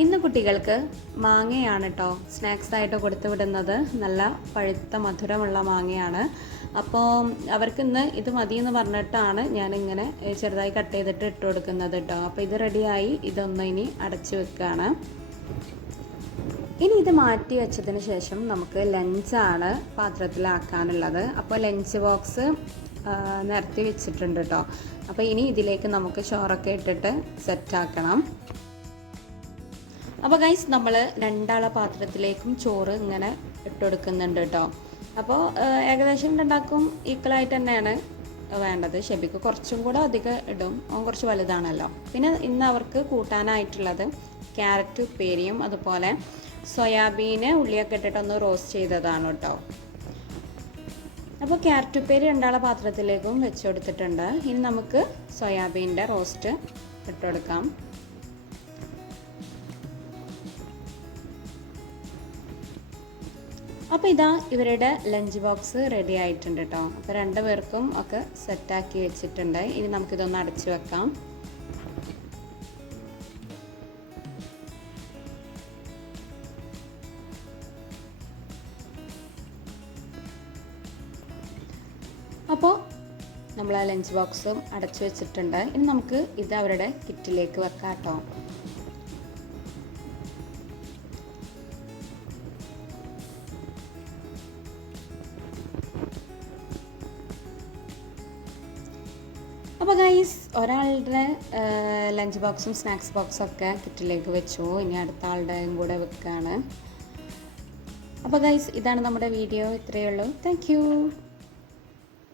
ഇന്ന് കുട്ടികൾക്ക് മാങ്ങയാണ് കേട്ടോ സ്നാക്സ് ആയിട്ട് കൊടുത്തു വിടുന്നത്. നല്ല പഴുത്ത മധുരമുള്ള മാങ്ങയാണ്. അപ്പോൾ അവർക്ക് ഇന്ന് ഇത് മതിയെന്ന് പറഞ്ഞിട്ടാണ് ഞാനിങ്ങനെ ചെറുതായി കട്ട് ചെയ്തിട്ട് ഇട്ട് കൊടുക്കുന്നത് കേട്ടോ. അപ്പോൾ ഇത് റെഡിയായി. ഇതൊന്ന് ഇനി അടച്ചു വെക്കുകയാണ്. ഇനി ഇത് മാറ്റി വെച്ചതിന് ശേഷം നമുക്ക് ലഞ്ചാണ് പാത്രത്തിലാക്കാനുള്ളത്. അപ്പോൾ ലഞ്ച് ബോക്സ് നിരത്തി വെച്ചിട്ടുണ്ട് കേട്ടോ. അപ്പോൾ ഇനി ഇതിലേക്ക് നമുക്ക് ചോറൊക്കെ ഇട്ടിട്ട് സെറ്റാക്കണം. അപ്പോൾ ഗൈസ് നമ്മൾ രണ്ടാളെ പാത്രത്തിലേക്കും ചോറ് ഇങ്ങനെ ഇട്ടുകൊടുക്കുന്നുണ്ട് കേട്ടോ. അപ്പോൾ ഏകദേശം രണ്ടാൾക്കും ഈക്വലായിട്ട് തന്നെയാണ് വേണ്ടത്. ഷെബിക്ക് കുറച്ചും കൂടെ അധികം ഇടും, അവൻ കുറച്ച് വലുതാണല്ലോ. പിന്നെ ഇന്ന് അവർക്ക് കൂട്ടാനായിട്ടുള്ളത് ക്യാരറ്റ് ഉപ്പേരിയും അതുപോലെ സോയാബീന് ഉള്ളിയൊക്കെ ഇട്ടിട്ടൊന്ന് റോസ്റ്റ് ചെയ്തതാണ് കേട്ടോ. അപ്പോൾ ക്യാരറ്റ് ഉപ്പേരി രണ്ടാളെ പാത്രത്തിലേക്കും വെച്ച് കൊടുത്തിട്ടുണ്ട്. ഇനി നമുക്ക് സോയാബീൻ്റെ റോസ്റ്റ് ഇട്ടുകൊടുക്കാം. അപ്പോൾ ഇതാ ഇവരുടെ ലഞ്ച് ബോക്സ് റെഡി ആയിട്ടുണ്ട് കേട്ടോ. അപ്പോൾ രണ്ടുപേർക്കും ഒക്കെ സെറ്റാക്കി വെച്ചിട്ടുണ്ട്. ഇനി നമുക്കിതൊന്ന് അടച്ചു വെക്കാം. അപ്പോൾ നമ്മൾ ആ ലഞ്ച് ബോക്സും അടച്ചു വെച്ചിട്ടുണ്ട്. ഇനി നമുക്ക് ഇത് അവരുടെ കിറ്റിലേക്ക് വെക്കാം കേട്ടോ. അപ്പോൾ ഗൈസ് ഒരാളുടെ ലഞ്ച് ബോക്സും സ്നാക്സ് ബോക്സും ഒക്കെ കിറ്റിലേക്ക് വെച്ചു. ഇനി അടുത്ത ആളുടെയും കൂടെ വെക്കുകയാണ്. അപ്പോൾ ഗൈസ് ഇതാണ് നമ്മുടെ വീഡിയോ. ഇത്രയേ ഉള്ളൂ. Thank you.